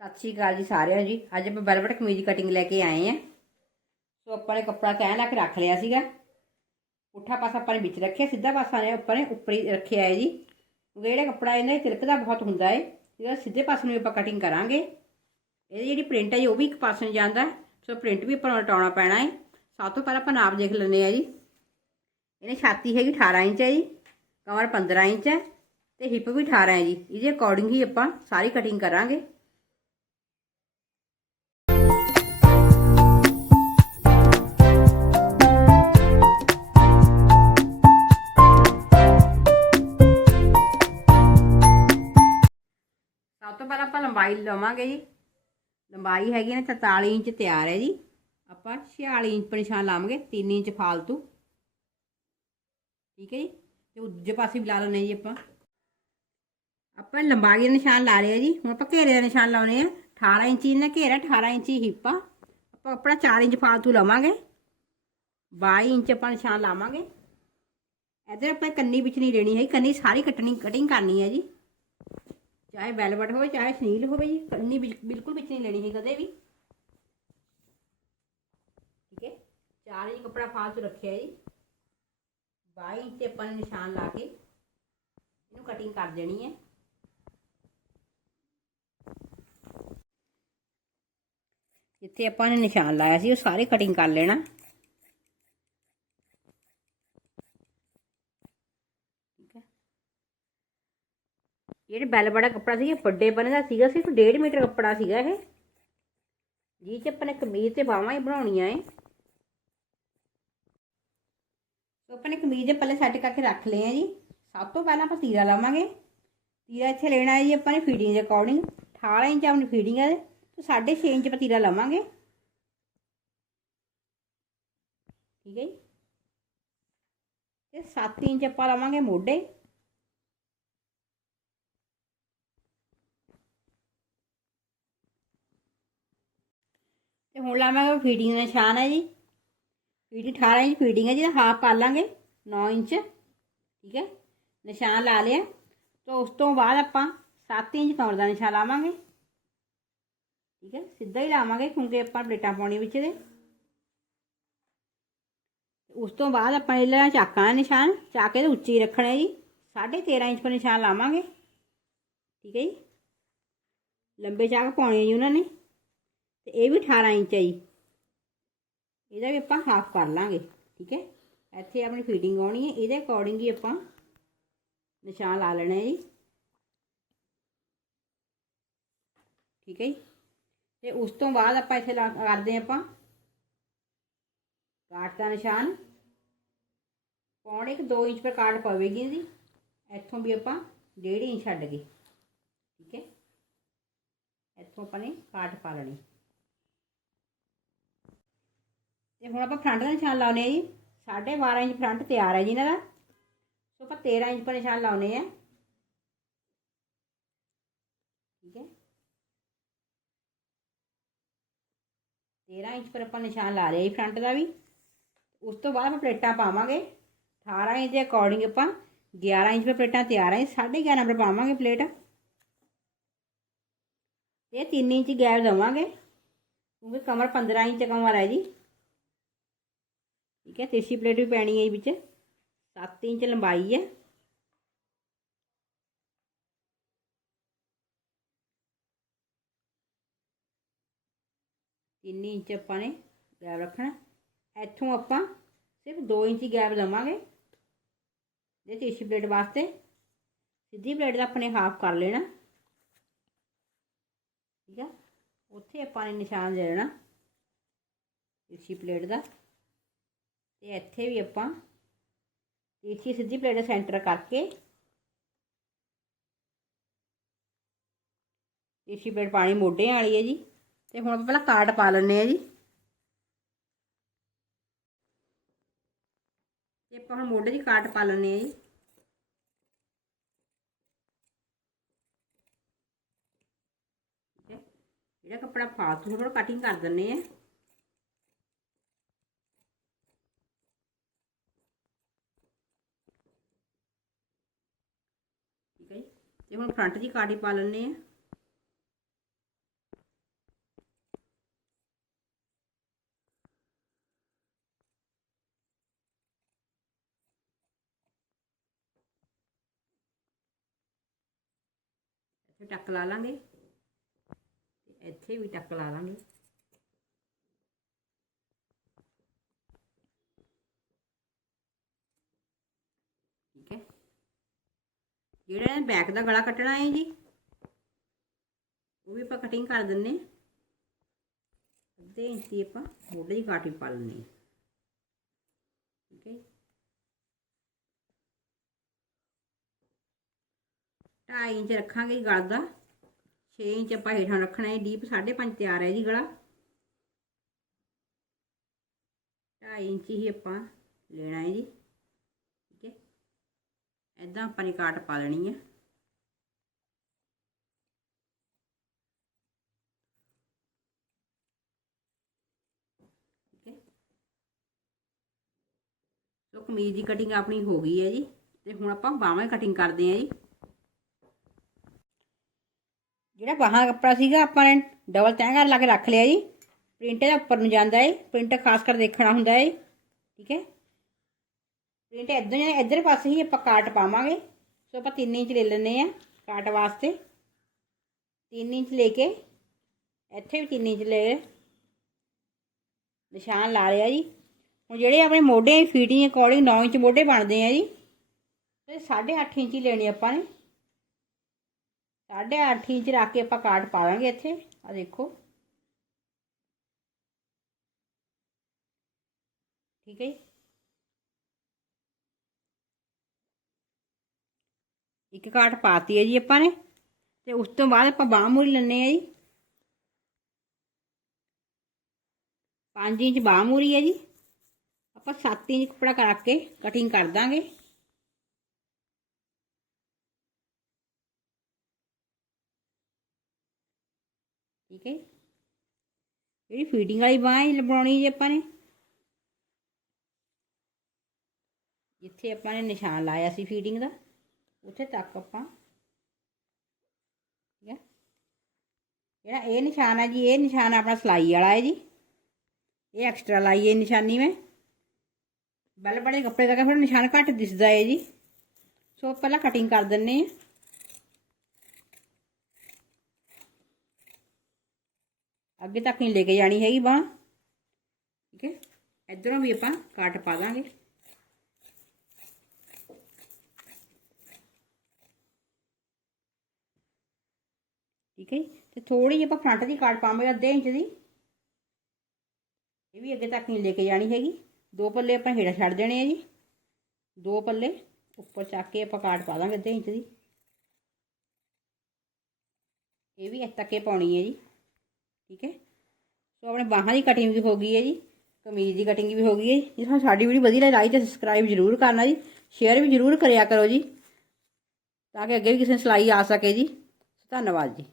ਸਤਿ ਸ਼੍ਰੀ ਅਕਾਲ ਜੀ ਸਾਰਿਆਂ ਜੀ। ਅੱਜ ਆਪਾਂ ਵੈਲਵਟ ਕਮੀਜ਼ ਕਟਿੰਗ ਲੈ ਕੇ ਆਏ ਆ। ਸੋ ਆਪਾਂ ਨੇ ਕੱਪੜਾ ਕਹਿ ਲਾ ਕੇ ਰੱਖ ਲਿਆ ਸੀਗਾ। ਪੁੱਠਾ ਪਾਸਾ ਆਪਾਂ ਨੇ ਵਿੱਚ ਰੱਖਿਆ, ਸਿੱਧਾ ਪਾਸਾ ਨੇ ਆਪਾਂ ਨੇ ਉੱਪਰ ਹੀ ਰੱਖਿਆ ਹੈ ਜੀ। ਕਿਉਂਕਿ ਜਿਹੜਾ ਕੱਪੜਾ ਇਹਨਾਂ ਦੀ ਤਿਲਕਦਾ ਬਹੁਤ ਹੁੰਦਾ ਹੈ ਜਿਹੜਾ ਸਿੱਧੇ ਪਾਸੇ ਨੂੰ ਆਪਾਂ ਕਟਿੰਗ ਕਰਾਂਗੇ। ਇਹਦੀ ਜਿਹੜੀ ਪ੍ਰਿੰਟ ਹੈ ਜੀ, ਉਹ ਵੀ ਇੱਕ ਪਾਸੇ ਨੂੰ ਜਾਂਦਾ ਸੋ ਪ੍ਰਿੰਟ ਵੀ ਆਪਾਂ ਨੂੰ ਉਲਟਾਉਣਾ ਪੈਣਾ ਹੈ। ਸਭ ਤੋਂ ਪਹਿਲਾਂ ਆਪਾਂ ਨਾਪ ਦੇਖ ਲੈਂਦੇ ਆ ਜੀ। ਇਹਨੇ ਛਾਤੀ ਹੈਗੀ 18 ਇੰਚ ਹੈ ਜੀ, ਕਮਰ 15 ਇੰਚ ਹੈ ਤੇ ਹਿੱਪ ਵੀ 18 ਹੈ ਜੀ। ਇਹਦੇ ਅਕੋਰਡਿੰਗ ਹੀ ਆਪਾਂ ਸਾਰੀ ਕਟਿੰਗ ਕਰਾਂਗੇ। ਲੰਬਾਈ ਲਵਾਂਗੇ ਜੀ। ਲੰਬਾਈ ਹੈਗੀ ਨਾ 43 ਇੰਚ ਤਿਆਰ ਹੈ ਜੀ। ਆਪਾਂ 46 ਇੰਚ ਪਰ ਨਿਸ਼ਾਨ ਲਾਵਾਂਗੇ 3 ਇੰਚ ਫਾਲਤੂ। ਠੀਕ ਹੈ ਜੀ। ਤੇ ਦੂਜੇ ਪਾਸੇ ਵੀ ਲਾ ਲੈਣੇ ਜੀ ਆਪਾਂ। ਆਪਾਂ ਲੰਬਾਈ ਦਾ ਨਿਸ਼ਾਨ ਲਾ ਰਹੇ ਲਿਆ ਜੀ। ਹੁਣ ਆਪਾਂ ਘੇਰੇ ਦਾ ਨਿਸ਼ਾਨ ਲਾਉਣੇ ਆ। 18 ਇੰਚ ਨਾ ਘੇਰਾ 18 ਇੰਚ ਹਿੱਪ ਆ। ਆਪਾਂ ਆਪਣਾ 4 ਇੰਚ ਫਾਲਤੂ ਲਵਾਂਗੇ। 22 ਇੰਚ ਆਪਾਂ ਨਿਸ਼ਾਨ ਲਾਵਾਂਗੇ। ਇਧਰ ਆਪਾਂ ਕੰਨੀ ਵਿੱਚ ਨਹੀਂ ਲੈਣੀ ਹੈ ਕੰਨੀ ਸਾਰੀ ਕੱਟਣੀ ਕਟਿੰਗ ਕਰਨੀ ਹੈ ਜੀ। ਚਾਹੇ ਵੈਲਵਟ ਹੋਵੇ, ਚਾਹੇ ਸਨੀਲ ਹੋਵੇ ਜੀ ਕੰਨੀ ਵਿੱਚ ਬਿਲਕੁਲ ਵਿੱਚ ਨਹੀਂ ਲੈਣੀ ਹੈ ਕਦੇ ਵੀ। ਠੀਕ ਹੈ? ਚਾਰ ਇੰਚ ਕੱਪੜਾ ਫਾਲਤੂ ਰੱਖਿਆ ਜੀ। 22 ਇੰਚ ਤੇ ਆਪਾਂ ਨੇ ਨਿਸ਼ਾਨ ਲਾ ਕੇ, ਇਹਨੂੰ ਕਟਿੰਗ ਕਰ ਦੇਣੀ ਹੈ। ਜਿੱਥੇ ਆਪਾਂ ਨੇ ਨਿਸ਼ਾਨ ਲਾਇਆ ਸੀ, ਉਹ ਸਾਰੇ ਕਟਿੰਗ ਕਰ ਲੈਣਾ ਠੀਕ ਹੈ ਜਿਹੜੇ ਬੈਲ ਬੜਾ ਕੱਪੜਾ ਸੀ, ਇਹ ਵੱਡੇ ਬਣੇ ਦਾ ਸੀਗਾ, ਸਿਰਫ 1.5 ਮੀਟਰ ਕੱਪੜਾ ਸੀਗਾ ਇਹ। ਜੀ ਚ ਆਪਾਂ ਨੇ ਕਮੀਜ਼ ਤੇ ਬਾਹਾਂ ਹੀ ਬਣਾਉਣੀਆਂ ਏ। ਸੋ ਆਪਾਂ ਨੇ ਕਮੀਜ਼ ਦੇ ਪੱਲੇ ਸੈੱਟ ਕਰਕੇ ਰੱਖ ਲਏ ਆ ਜੀ। ਸਭ ਤੋਂ ਪਹਿਲਾਂ ਆਪਾਂ ਤੀਰਾ ਲਾਵਾਂਗੇ। ਤੀਰਾ ਇੱਥੇ ਲੈਣਾ ਹੈ ਜੀ ਆਪਾਂ ਨੇ ਫੀਡਿੰਗ ਦੇ ਅਕੋਰਡਿੰਗ 18 ਇੰਚ ਆਪਣੀ ਫੀਡਿੰਗ ਹੈ ਤੇ 6.5 ਇੰਚ ਆਪਾਂ ਤੀਰਾ ਲਾਵਾਂਗੇ। ਠੀਕ ਹੈ ਜੀ। ਤੇ 7 ਇੰਚ ਆਪਾਂ ਲਾਵਾਂਗੇ ਮੋਢੇ। ਤੇ ਲਾਵਾਂਗੇ ਫੀਡਿੰਗ ਦਾ ਨਿਸ਼ਾਨ ਹੈ ਜੀ। ਫੀਡਿੰਗ 18 ਇੰਚ ਫੀਡਿੰਗ ਹੈ ਜੀ ਹਾਫ ਪਾ ਲਾਂਗੇ 9 ਇੰਚ, ਠੀਕ ਹੈ। ਨਿਸ਼ਾਨ ਲਾ ਲਿਆ। ਤਾਂ ਉਸ ਤੋਂ ਬਾਅਦ ਆਪਾਂ 7 ਇੰਚ ਕਮਰ ਦਾ ਨਿਸ਼ਾਨ ਲਾਵਾਂਗੇ। ਠੀਕ ਹੈ, ਸਿੱਧਾ ਹੀ ਲਾਵਾਂਗੇ ਕਿਉਂਕਿ ਆਪਾਂ ਪਲੇਟਾਂ ਪਾਉਣੀ ਵਿੱਚ ਦੇ ਉਸ ਤੋਂ ਬਾਅਦ ਆਪਾਂ ਇਹ ਲੈਣਾ ਚਾਕਾਂ ਦਾ ਨਿਸ਼ਾਨ, ਚਾਕੇ ਦੇ ਉੱਚੀ ਰੱਖਣਾ ਹੈ ਜੀ 13.5 ਇੰਚ ਪਰ ਨਿਸ਼ਾਨ ਲਾਵਾਂਗੇ। ਠੀਕ ਹੈ ਜੀ। ਲੰਬੇ ਚਾਕ ਪਾਉਣੇ ਜੀ ਉਹਨਾਂ ਨੇ। ਤੇ ਇਹ ਵੀ 18 ਇੰਚ ਹੈ ਜੀ। ਇਹਦਾ ਵੀ ਆਪਾਂ ਹਾਫ ਕਰ ਲਾਂਗੇ, ਠੀਕ ਹੈ? ਇੱਥੇ ਆਪਣੀ ਫਿਟਿੰਗ ਆਉਣੀ ਹੈ, ਇਹਦੇ ਅਕੋਰਡਿੰਗ ਹੀ ਆਪਾਂ ਨਿਸ਼ਾਨ ਲਾ ਲੈਣਾ ਹੈ ਜੀ। ਠੀਕ ਹੈ ਜੀ? ਤੇ ਉਸ ਤੋਂ ਬਾਅਦ ਆਪਾਂ ਇੱਥੇ ਲਾ ਕਰਦੇ ਹਾਂ ਆਪਾਂ ਕਾਟ ਦਾ ਨਿਸ਼ਾਨ। ਪੌਣੇ ਇੱਕ 2 ਇੰਚ ਪਰ ਕਾਟ ਪਵੇਗੀ ਜੀ। ਇੱਥੋਂ ਵੀ ਆਪਾਂ 1.5 ਇੰਚ ਛੱਡ ਗਏ, ਠੀਕ ਹੈ? ਇੱਥੋਂ ਆਪਾਂ ਨੇ ਕਾਟ ਪਾ ਲੈਣੀ। ਤੇ ਹੁਣ ਆਪਾਂ ਫਰੰਟ ਦਾ ਨਿਸ਼ਾਨ ਲਾਉਨੇ ਆ ਜੀ। 12.5 ਇੰਚ ਫਰੰਟ ਤਿਆਰ ਹੈ ਜੀ ਇਹਨਾਂ ਦਾ। ਸੋ ਆਪਾਂ 13 ਇੰਚ ਪਰ ਨਿਸ਼ਾਨ ਲਾਉਨੇ ਆ। ਠੀਕ ਹੈ। 13 ਇੰਚ ਪਰ ਆਪਾਂ ਨਿਸ਼ਾਨ ਲਾ ਲਿਆ ਜੀ ਫਰੰਟ ਦਾ ਵੀ। ਉਸ ਤੋਂ ਬਾਅਦ ਆਪਾਂ ਪਲੇਟਾਂ ਪਾਵਾਂਗੇ। 18 ਇੰਚ ਦੇ ਅਕੋਰਡਿੰਗ ਆਪਾਂ 11 ਇੰਚ ਪਰ ਪਲੇਟਾਂ ਤਿਆਰ ਹੈ 11.5 ਨੰਬਰ ਪਾਵਾਂਗੇ ਪਲੇਟ। ਇਹ 3 ਇੰਚ ਗੈਪ ਦੇਵਾਂਗੇ। ਕਿਉਂਕਿ ਕਮਰ 15 ਇੰਚ ਕਮਰ ਹੈ ਜੀ। ਠੀਕ ਹੈ ਤੀਸਰੀ ਪਲੇਟ ਵੀ ਪੈਣੀ ਹੈ ਵਿੱਚ। 7 ਇੰਚ ਲੰਬਾਈ ਹੈ। ਤਿੰਨ ਇੰਚ ਆਪਾਂ ਨੇ ਗੈਪ ਰੱਖਣਾ। ਇੱਥੋਂ ਆਪਾਂ ਸਿਰਫ 2 ਇੰਚ ਗੈਪ ਲਵਾਂਗੇ ਜੇ ਤੀਸਰੀ ਪਲੇਟ ਵਾਸਤੇ। ਸਿੱਧੀ ਪਲੇਟ ਦਾ ਆਪਣੇ ਹਾਫ ਕਰ ਲੈਣਾ। ਠੀਕ ਹੈ ਉੱਥੇ ਆਪਾਂ ਨੇ ਨਿਸ਼ਾਨ ਦੇ ਦੇਣਾ ਤੀਸਰੀ ਪਲੇਟ ਦਾ। ਤੇ ਇੱਥੇ ਵੀ ਆਪਾਂ ਤੀਸਰੀ ਸਿੱਧੀ ਪਲੇਟ ਸੈਂਟਰ ਕਰਕੇ ਤੀਸਰੀ ਪਲੇਟ ਪਾਣੀ ਮੋਢੇ ਵਾਲੀ ਹੈ ਜੀ। ਤੇ ਹੁਣ ਆਪਾਂ ਪਹਿਲਾਂ ਕਾਟ ਪਾ ਲੈਣੇ ਆ ਜੀ। ਤੇ ਆਪਾਂ ਹੁਣ ਮੋਢੇ ਦੀ ਕਾਟ ਪਾ ਲੈਣੇ ਆ ਜੀ। ਜਿਹੜਾ ਕੱਪੜਾ ਫਾਲਤੂ ਥੋੜਾ ਕਟਿੰਗ ਕਰ ਦਿੰਨੇ ਆ ਤੇ ਹੁਣ ਫਰੰਟ ਦੀ ਕਾਟੀ ਪਾ ਲੈਣੇ ਆ ਇੱਥੇ ਟੱਕ ਲਾ ਲਾਂਗੇ। ਇੱਥੇ ਵੀ ਟੱਕ ਲਾ ਲਾਂਗੇ। ਜਿਹੜਾ ਬੈਕ ਦਾ ਗਲਾ ਕੱਟਣਾ ਹੈ ਜੀ, ਉਹ ਵੀ ਆਪਾਂ ਕਟਿੰਗ ਕਰ ਦਿੰਨੇ ਅੱਧੇ ਇੰਚ ਦੀ ਆਪਾਂ ਮੋਢੇ ਦੀ ਕਾਟੀ ਪਾ ਲੈਣੀ ਠੀਕ ਹੈ ਢਾਈ ਇੰਚ ਰੱਖਾਂਗੇ ਗਲ ਦਾ। 6 ਇੰਚ ਆਪਾਂ ਹੇਠਾਂ ਰੱਖਣਾ ਹੈ ਡੀਪ 5.5 ਤਿਆਰ ਹੈ ਜੀ ਗਲਾ। ਢਾਈ ਇੰਚ ਹੀ ਆਪਾਂ ਲੈਣਾ ਹੈ ਜੀ। ਐਦਾਂ ਆਪਾਂ ਨੇ ਕਾਟ ਪਾ ਲੈਣੀ ਹੈ। ਸੋ ਕਮੀਜ਼ ਦੀ ਕਟਿੰਗ ਆਪਣੀ ਹੋ ਗਈ ਹੈ ਜੀ, ਤੇ ਹੁਣ ਆਪਾਂ ਬਾਹਾਂ ਕਟਿੰਗ ਕਰਦੇ ਹਾਂ ਜੀ। ਜਿਹੜਾ ਬਾਹਾਂ ਦਾ ਕੱਪੜਾ ਸੀਗਾ ਆਪਾਂ ਨੇ ਡਬਲ ਤੈਅ ਲਾ ਕੇ ਰੱਖ ਲਿਆ ਜੀ। ਪ੍ਰਿੰਟ ਦਾ ਉੱਪਰ ਨੂੰ ਜਾਂਦਾ ਹੈ ਪ੍ਰਿੰਟ ਖਾਸ ਕਰ ਦੇਖਣਾ ਹੁੰਦਾ ਹੈ ਠੀਕ ਹੈ। ਪ੍ਰਿੰਟ ਇਦਾਂ ਹੀ ਇਧਰ ਪਾਸੇ ਹੀ ਆਪਾਂ ਕਾਟ ਪਾਵਾਂਗੇ। ਸੋ ਆਪਾਂ 3 ਇੰਚ ਲੈ ਲੈਨੇ ਆ ਕਾਟ ਵਾਸਤੇ। 3 ਇੰਚ ਲੈ ਕੇ ਇੱਥੇ ਵੀ 3 ਇੰਚ ਲੈ ਨਿਸ਼ਾਨ ਲਾ ਲਿਆ ਜੀ। ਹੁਣ ਜਿਹੜੇ ਆਪਣੇ ਮੋਢੇ ਫੀਟਿੰਗ ਅਕੋਰਡਿੰਗ 9 ਇੰਚ ਮੋਢੇ ਬਣਦੇ ਆ ਜੀ, ਤੇ 8.5 ਇੰਚ ਹੀ ਲੈਣੀ ਆਪਾਂ ਨੇ। 8.5 ਇੰਚ ਰੱਖ ਕੇ ਆਪਾਂ ਕਾਟ ਪਾਵਾਂਗੇ ਇੱਥੇ। ਆ ਦੇਖੋ। ਠੀਕ ਹੈ ਜੀ। ਇੱਕ ਕਾਟ ਪਾਤੀ ਹੈ ਜੀ ਆਪਾਂ ਨੇ, ਤੇ ਉਸ ਤੋਂ ਬਾਅਦ ਆਪਾਂ ਬਾਹ ਮੂਰੀ ਲੈਣੇ ਆ ਜੀ। 5 ਇੰਚ ਬਾਹ ਮੂਰੀ ਹੈ ਜੀ। ਆਪਾਂ 7 ਇੰਚ ਕੱਪੜਾ ਕਰਾ ਕੇ ਕਟਿੰਗ ਕਰ ਦਾਂਗੇ। ਠੀਕ ਹੈ ਜਿਹੜੀ ਫੀਡਿੰਗ ਵਾਲੀ ਬਾਹ ਹੈ ਲਗਾਉਣੀ ਜੀ ਆਪਾਂ ਨੇ। ਜਿੱਥੇ ਆਪਾਂ ਨੇ ਨਿਸ਼ਾਨ ਲਾਇਆ ਸੀ ਫੀਡਿੰਗ ਦਾ। ਉੱਥੇ ਤੱਕ ਆਪਾਂ। ਠੀਕ ਹੈ ਜਿਹੜਾ ਇਹ ਨਿਸ਼ਾਨ ਹੈ ਜੀ, ਇਹ ਨਿਸ਼ਾਨ ਆਪਣਾ ਸਲਾਈ ਵਾਲਾ ਹੈ ਜੀ। ਇਹ ਐਕਸਟਰਾ ਲਾਈਏ ਨਿਸ਼ਾਨੀ ਮੈਂ। ਬਲ ਬੜੇ ਕੱਪੜੇ ਦਾ ਫਿਰ ਨਿਸ਼ਾਨ ਘੱਟ ਦਿਸਦਾ ਹੈ ਜੀ। ਸੋ ਪਹਿਲਾਂ ਕਟਿੰਗ ਕਰ ਦਿੰਨੇ ਆ ਅੱਗੇ ਤੱਕ ਨਹੀਂ ਲੈ ਕੇ ਜਾਣੀ ਹੈਗੀ ਬਾਹ। ਠੀਕ ਹੈ। ਇਧਰੋਂ ਵੀ ਆਪਾਂ ਕੱਟ ਪਾ ਦਾਂਗੇ। ਠੀਕ ਹੈ ਤੇ ਥੋੜੀ ਜਿਹੀ ਆਪਾਂ ਫਰੰਟ ਦੀ ਕਾਟ ਪਾਵਾਂਗੇ ਅੱਧੇ ਇੰਚ ਦੀ। ਇਹ ਵੀ ਅੱਗੇ ਤੱਕ ਨਹੀਂ ਲੈ ਕੇ ਜਾਣੀ ਹੈਗੀ। ਦੋ ਪੱਲੇ ਆਪਾਂ ਹੇਠਾਂ ਛੱਡ ਦੇਣੇ ਆ ਜੀ। ਦੋ ਪੱਲੇ ਉੱਪਰ ਚੱਕ ਕੇ ਆਪਾਂ ਕਾਟ ਪਾ ਦਾਂਗੇ ਅੱਧੇ ਇੰਚ ਦੀ। ਇਹ ਵੀ ਇੱਥੇ ਤੱਕ ਹੀ ਪਾਉਣੀ ਹੈ ਜੀ। ਠੀਕ ਹੈ? ਸੋ ਆਪਣੇ ਬਾਹਾਂ ਦੀ ਕਟਿੰਗ ਵੀ ਹੋ ਗਈ ਹੈ ਜੀ। ਕਮੀਜ਼ ਦੀ ਕਟਿੰਗ ਵੀ ਹੋ ਗਈ ਹੈ ਜੇ। ਤੁਹਾਨੂੰ ਸਾਡੀ ਵੀਡੀਓ ਵਧੀਆ ਲੱਗੀ ਲਾਈਕ ਤੇ ਸਬਸਕ੍ਰਾਈਬ ਜ਼ਰੂਰ ਕਰਨਾ ਜੀ। ਸ਼ੇਅਰ ਵੀ ਜ਼ਰੂਰ ਕਰਿਆ ਕਰੋ ਜੀ। ਤਾਂ ਕਿ ਅੱਗੇ ਵੀ ਕਿਸੇ ਨੂੰ ਸਿਲਾਈ ਆ ਸਕੇ ਜੀ। ਧੰਨਵਾਦ ਜੀ।